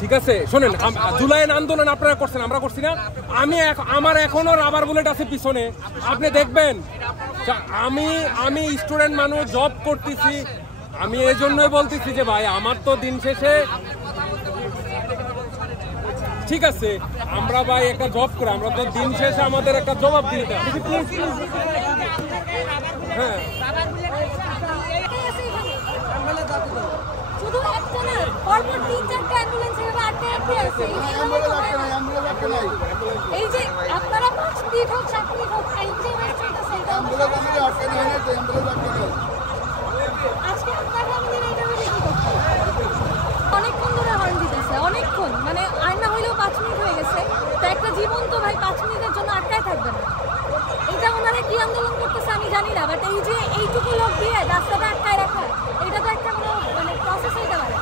ঠিক আছে শোনেন, জুলাইয়ের আন্দোলন আপনারা করছেন, আমরা করছি না। আমার এখনো রাবার বুলেট আছে পিছনে, আপনি দেখবেন। আমি স্টুডেন্ট মানুষ, জব করতেছি, আমি এই জন্যই বলতেছি যে ভাই আমার তো দিন শেষে ঠিক আছে, আমরা ভাই একটা জব করে, আমরা তো দিন শেষে আমাদের একটা জবাব দিতে হবে। হ্যাঁ শুধু একটা না, পরপর 3-4টা অ্যাম্বুলেন্স এভাবে আটকে আছে। এই যে আপনারা 5 মিনিট হোক 7 মিনিট হোক এই যে আজকে আপনারা আমাদের এটা অনেকক্ষণ ধরে হর্ন দিতেছে, অনেকক্ষণ, মানে আর না হইলেও 5 মিনিট হয়ে গেছে। তো একটা জীবন তো ভাই 5 মিনিটের জন্য আটকায় থাকবে না। এটা ওনারা কি আন্দোলন করতেছে আমি জানি না, বাট এই যে এইটুকু লোক দিয়ে রাস্তাটা আটকায় রাখা, এটা তো একটা মানে প্রসেস হইতে পারে।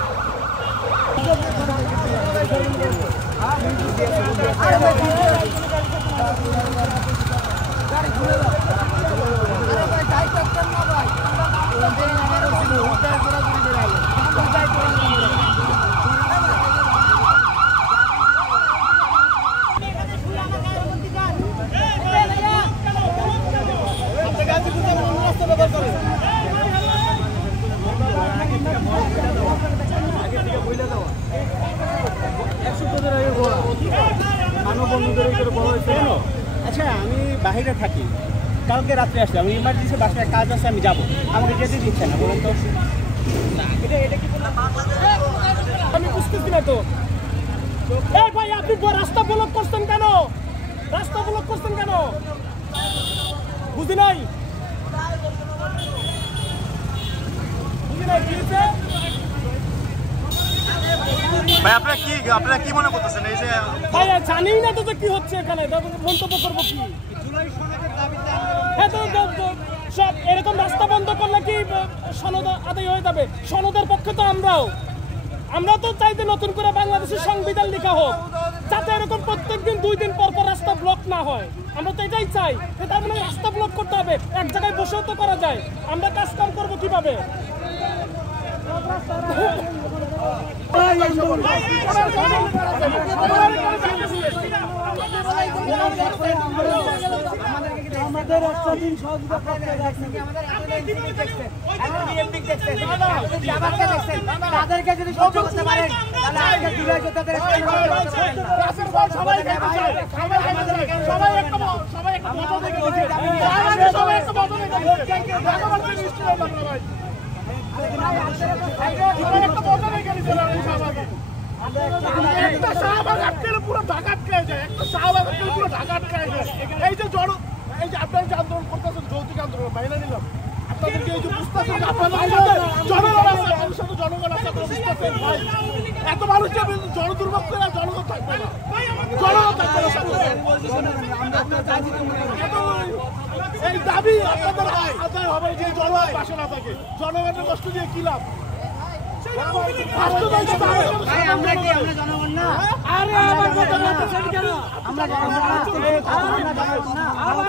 আচ্ছা আমি বাহিরে থাকি, কালকে রাত্রে আসলাম, আমি ইমার্জেন্সি বাসায় কাজ আছে, আমি যাবো, আমাকে যেতে দিচ্ছে না, বলেন তো। এটা কি আমি বুঝতেছি না তো। এই ভাই আপনি রাস্তা ব্লক করছেন কেন? রাস্তা ব্লক করছেন কেন বুঝি নাই, ভাই আপনারা কি মনে করতেছেন এই যে? ভাই জানি না তো কি হচ্ছে এখানে, মন্তব্য করবো কি? হ্যাঁ তো সব এরকম রাস্তা বন্ধ করলে কি সনদ আদায় হয়ে যাবে? সনদের পক্ষে তো আমরা তো চাই যে নতুন করে বাংলাদেশের সংবিধান লেখা হোক, যাতে এরকম প্রত্যেকদিন 2 দিন পর পর রাস্তা ব্লক না হয়। আমরা তো এটাই চাই। তার মানে রাস্তা ব্লক করতে হবে, এক জায়গায় বসেও তো করা যায়। আমরা কাজ কাম করবো কিভাবে? আমাদের একটা দিন সহযোগিতা করতে যাচ্ছেন, তাদেরকে যদি সহ্য করতে পারেন তাহলে আজকে জুলাই যোদ্ধাদের একটা শাহবাগ আটকে পুরো ঢাকা আটকে যায়, একটা শাহবাগ আটকে পুরো ঢাকা আটকে যায়। এই যে আপনারা যে আন্দোলন করতেছেন, যৌতুক আন্দোলন মাইনে নিলাম, আপনাদেরকে এই যে বুঝতেছেন জনগণ আছে, মানুষের জনগণ আছে, বুঝতেছেন ভাই এত মানুষ যে জনদুর্ভোগ করে জনগণ থাকবে না, জনগণ থাকবে না। এই দাবি আপনাদের আদায় হবে যে জনগণ পাশে না থাকে, জনগণের কষ্ট দিয়ে কি লাভ? আমরা কি আমরা জনগণ না? আরে আমার কথা না, আমরা জনগণ না। আমরা